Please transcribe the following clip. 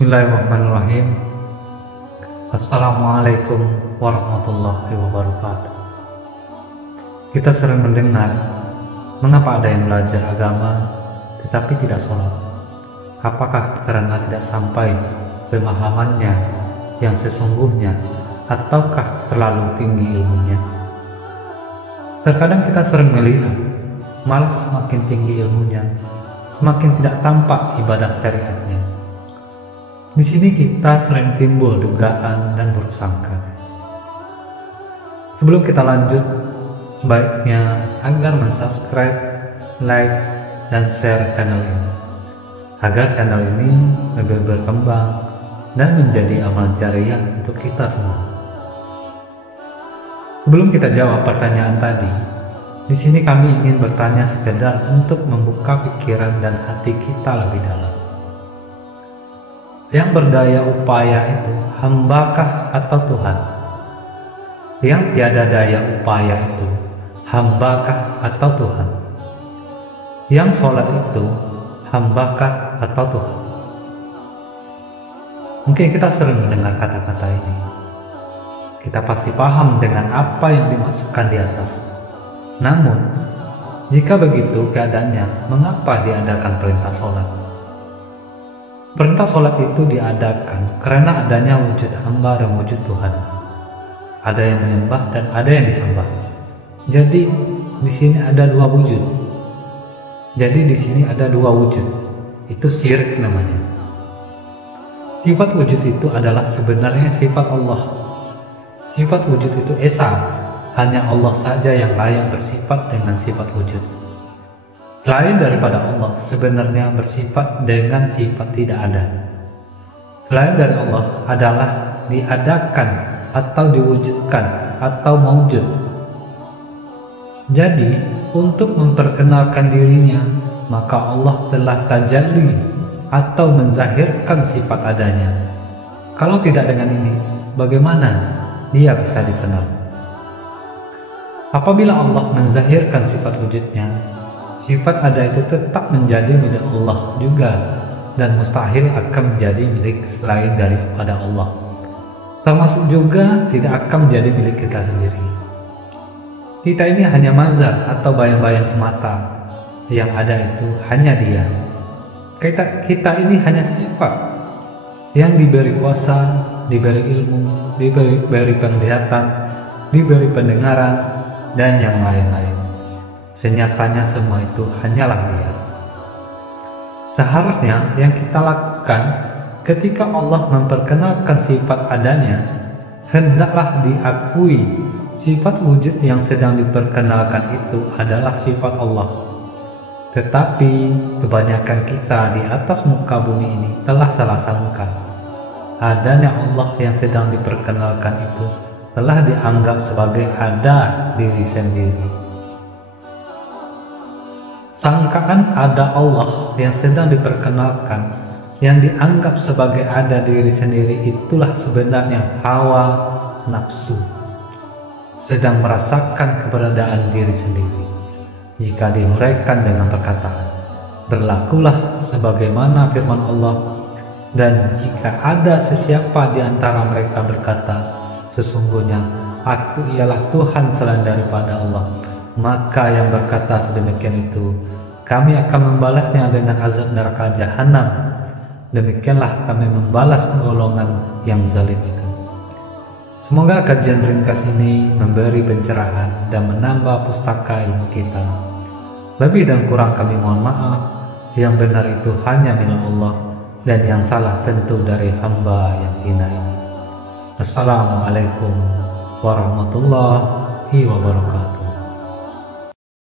Bismillahirrahmanirrahim. Assalamualaikum warahmatullahi wabarakatuh. Kita sering mendengar, mengapa ada yang belajar agama tetapi tidak sholat? Apakah karena tidak sampai pemahamannya yang sesungguhnya, ataukah terlalu tinggi ilmunya? Terkadang kita sering melihat, malah semakin tinggi ilmunya, semakin tidak tampak ibadah syariatnya. Di sini kita sering timbul dugaan dan buruk sangka. Sebelum kita lanjut, sebaiknya agar mensubscribe, like, dan share channel ini, agar channel ini lebih berkembang dan menjadi amal jariah untuk kita semua. Sebelum kita jawab pertanyaan tadi, di sini kami ingin bertanya sekedar untuk membuka pikiran dan hati kita lebih dalam. Yang berdaya upaya itu hambakah atau Tuhan? Yang tiada daya upaya itu hambakah atau Tuhan? Yang sholat itu hambakah atau Tuhan? Mungkin kita sering mendengar kata-kata ini. Kita pasti paham dengan apa yang dimaksudkan di atas. Namun, jika begitu keadaannya, mengapa diadakan perintah sholat? Perintah sholat itu diadakan karena adanya wujud hamba dan wujud Tuhan. Ada yang menyembah dan ada yang disembah. Jadi di sini ada dua wujud. Itu syirik namanya. Sifat wujud itu adalah sebenarnya sifat Allah. Sifat wujud itu esa. Hanya Allah saja yang layak bersifat dengan sifat wujud. Selain daripada Allah sebenarnya bersifat dengan sifat tidak ada. Selain dari Allah adalah diadakan atau diwujudkan atau maujud. Jadi untuk memperkenalkan dirinya, maka Allah telah tajalli atau menzahirkan sifat adanya. Kalau tidak dengan ini, bagaimana dia bisa dikenal? Apabila Allah menzahirkan sifat wujudnya, sifat ada itu tetap menjadi milik Allah juga, dan mustahil akan menjadi milik selain daripada Allah. Termasuk juga tidak akan menjadi milik kita sendiri. Kita ini hanya mazhar atau bayang-bayang semata. Yang ada itu hanya Dia. Kita ini hanya sifat yang diberi kuasa, diberi ilmu, diberi penglihatan, diberi pendengaran, dan yang lain-lain. Senyatanya semua itu hanyalah Dia. Seharusnya yang kita lakukan ketika Allah memperkenalkan sifat adanya, hendaklah diakui sifat wujud yang sedang diperkenalkan itu adalah sifat Allah. Tetapi kebanyakan kita di atas muka bumi ini telah salah sangka. Adanya Allah yang sedang diperkenalkan itu telah dianggap sebagai ada diri sendiri. Sangkaan ada Allah yang sedang diperkenalkan, yang dianggap sebagai ada diri sendiri, itulah sebenarnya hawa nafsu, sedang merasakan keberadaan diri sendiri. Jika diuraikan dengan perkataan, berlakulah sebagaimana firman Allah, dan jika ada sesiapa di antara mereka berkata, sesungguhnya aku ialah Tuhan selain daripada Allah, maka yang berkata sedemikian itu, kami akan membalasnya dengan azab neraka jahanam. Demikianlah kami membalas golongan yang zalim itu. Semoga kajian ringkas ini memberi pencerahan dan menambah pustaka ilmu kita. Lebih dan kurang kami mohon maaf. Yang benar itu hanya milik Allah, dan yang salah tentu dari hamba yang hina ini. Assalamualaikum warahmatullahi wabarakatuh.